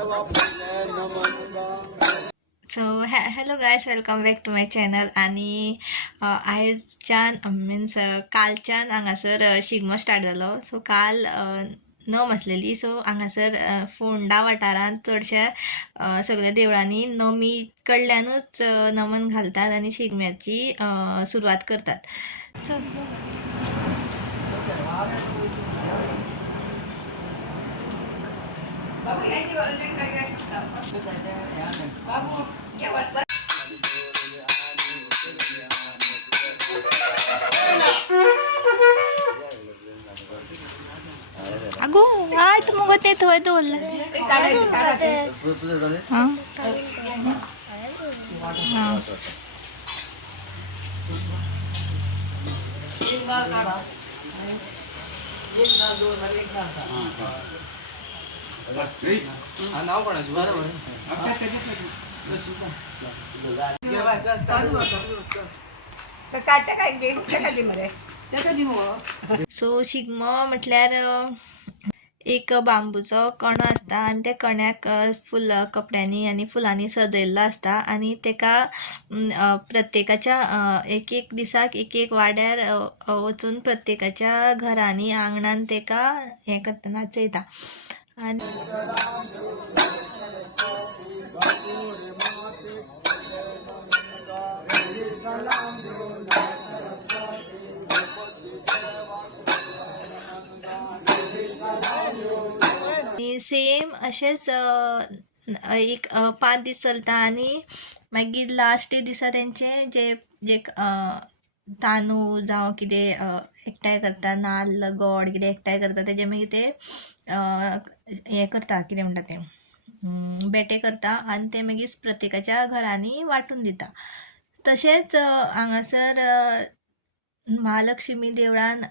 So hello guys, welcome back to my channel. आणि आयजच्यान मिन्स कालच्यान हांगासर शिगमो स्टार्ट जालो. सो काल नम आसलेली. सो हांगासर फोंडा वाठारांत चडशे सगळ्या देवळांनी नमी कडल्यानूच नमन घालतात आनी शिगम्याची सुरवात करतात. अगो आठ मग ते थंय दवरला नाव कोणाचं बरोबर सो शिगमो म्हटल्यार एक बांबूचो कणो आसता आनी त्या कण्याक फुल कपड्यांनी आनी फुलांनी सजयल्लो आसता आनी तेका प्रत्येकाच्या एक एक दिसाक एक एक वाड्यार वचून प्रत्येकाच्या घरांनी आंगणान तेका हें करता, नाचयता. आनी सेम अशेंच एक 5 दीस चलता आनी मागीर लास्ट दिसा तेंचे जे जे तांदूळ जावं कितें एकठांय करता, नाल्ल गोड कितें एकठांय करता, तेजे मागीर ते हें करता, कितें म्हणटा तें बेटे करता आनी ते मागीर प्रत्येकाच्या घरांनी वांटून दिता. तशेंच हांगासर महालक्ष्मी देवळान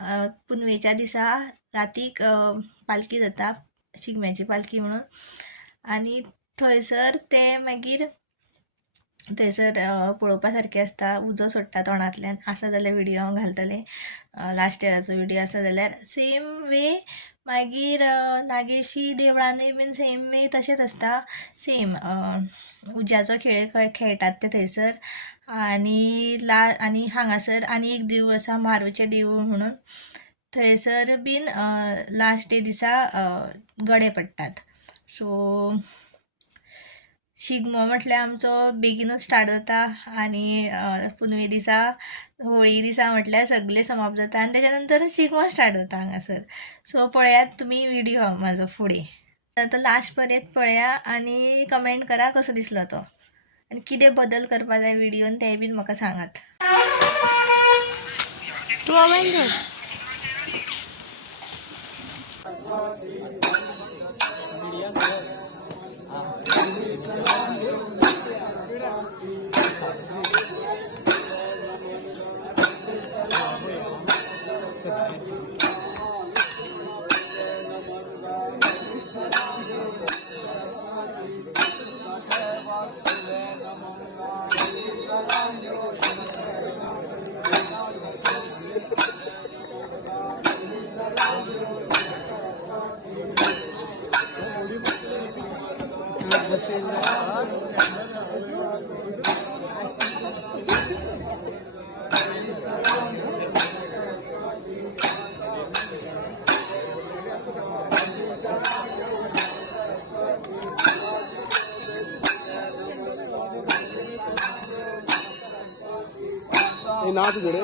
पुनवेच्या दिसा रातीक पालखी जाता, शिगम्याची पालखी म्हणून. आनी थंयसर ते मागीर थंयसर पळोवपा सारकें आसता. उजो सोडटा तोंडांतल्यान. आसा जाल्यार व्हिडिओ हांव घालतलें, लास्ट इयराचो व्हिडिओ आसा जाल्यार. सेम वे मागीर नागेशी देवळानूय बीन सेम वे तशेंच आसता. सेम उज्याचो खेळ खेळटात ते थंयसर. आनी हांगासर आनी एक देवूळ आसा, मारूचें देवूळ म्हणून. थंयसर बीन लास्ट डे दिसा गडे पडटात. सो शिगमो म्हटल्यार आमचो बेगीनूच स्टार्ट जाता आनी पुनवे दिसा, होळी दिसा म्हटल्यार सगळें समाप्त जाता आनी तेच्या नंतर शिगमो स्टार्ट जाता हांगासर. सो पळयात तुमी व्हिडिओ म्हाजो फुडें. तर लास्ट पर्यंत पळया आनी कमेंट करा कसो दिसलो तो आनी कितें बदल करपा जाय व्हिडिओन तें बीन म्हाका सांगात. तूं मोबायल घे. नाच घडे